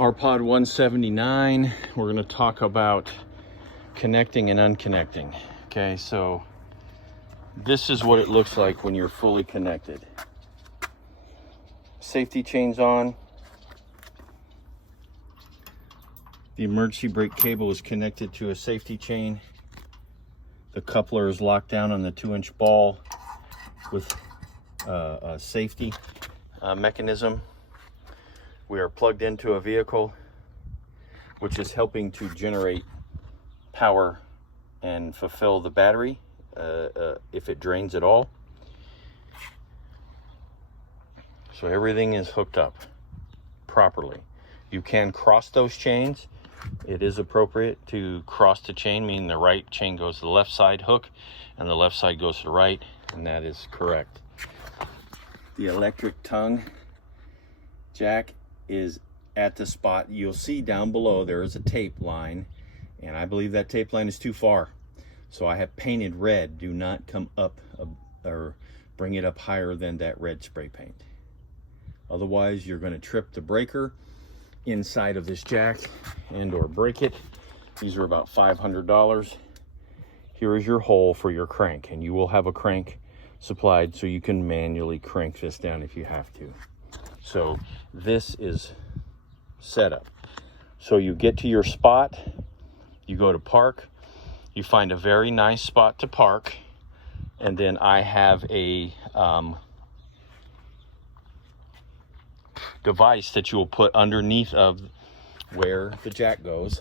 RPod 179, we're going to talk about connecting and unconnecting. Okay, so this is what it looks like when you're fully connected. Safety chain's on. The emergency brake cable is connected to a safety chain. The coupler is locked down on the 2-inch ball with a safety mechanism. We are plugged into a vehicle which is helping to generate power and fulfill the battery if it drains at all. So everything is hooked up properly. You can cross those chains. It is appropriate to cross the chain, meaning the right chain goes to the left side hook and the left side goes to the right, and that is correct. The electric tongue jack is at the spot. You'll see down below there is a tape line, and I believe that tape line is too far. So I have painted red. Do not come up or bring it up higher than that red spray paint. Otherwise, you're going to trip the breaker inside of this jack and or break it. These are about $500. Here is your hole for your crank, and you will have a crank supplied so you can manually crank this down if you have to. So this is set up. So you get to your spot, you go to park, you find a very nice spot to park, and then I have a device that you will put underneath of where the jack goes,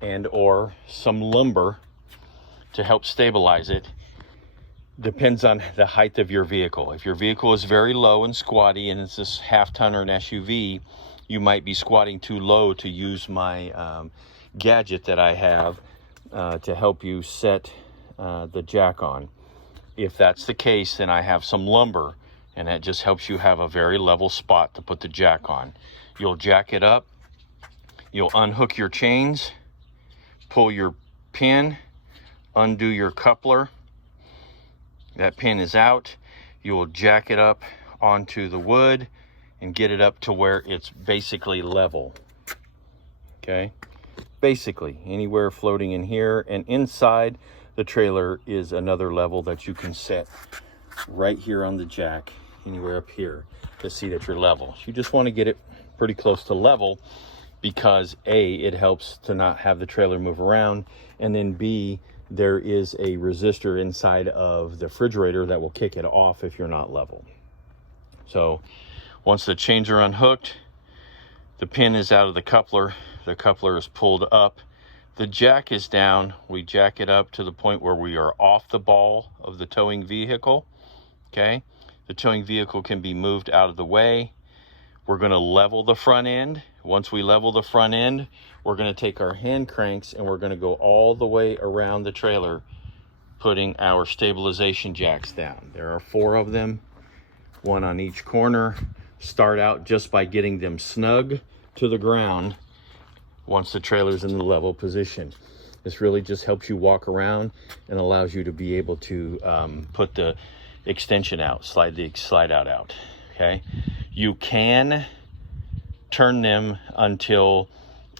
and or some lumber to help stabilize it. Depends on the height of your vehicle. If your vehicle is very low and squatty and it's this half-ton or an SUV, you might be squatting too low to use my gadget that I have to help you set the jack on. If that's the case, then I have some lumber, and that just helps you have a very level spot to put the jack on. You'll jack it up, you'll unhook your chains, pull your pin, undo your coupler. That pin is out. You will jack it up onto the wood and get it up to where it's basically level. Okay, basically anywhere floating in here, and inside the trailer is another level that you can set right here on the jack, anywhere up here, to see that you're level. You just want to get it pretty close to level because A, it helps to not have the trailer move around, and then B, there is a resistor inside of the refrigerator that will kick it off if you're not level. So once the chains are unhooked, the pin is out of the coupler is pulled up, the jack is down, we jack it up to the point where we are off the ball of the towing vehicle. Okay, the towing vehicle can be moved out of the way. We're going to level the front end. Once we level the front end, we're going to take our hand cranks and we're going to go all the way around the trailer, putting our stabilization jacks down. There are 4 of them, 1 on each corner. Start out just by getting them snug to the ground once the trailer's in the level position. This really just helps you walk around and allows you to be able to put the extension out, slide the slide out. Okay, you can turn them until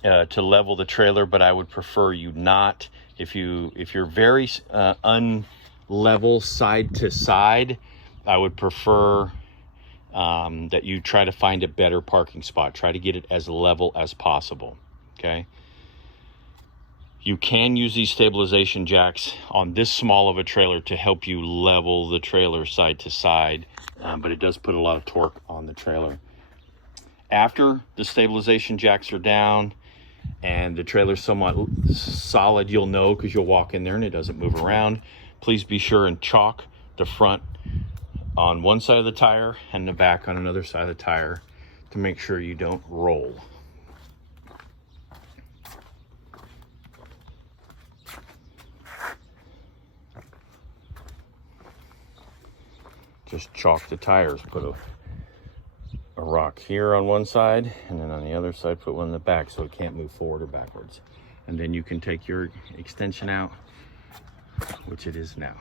to level the trailer, but I would prefer you not. If you're very unlevel side to side, I would prefer that you try to find a better parking spot. Try to get it as level as possible. Okay. You can use these stabilization jacks on this small of a trailer to help you level the trailer side to side, but it does put a lot of torque on the trailer. After the stabilization jacks are down and the trailer's somewhat solid, you'll know because you'll walk in there and it doesn't move around. Please be sure and chalk the front on one side of the tire and the back on another side of the tire to make sure you don't roll. Just chalk the tires, put a rock here on one side, and then on the other side put one in the back so it can't move forward or backwards. And then you can take your extension out, which it is now.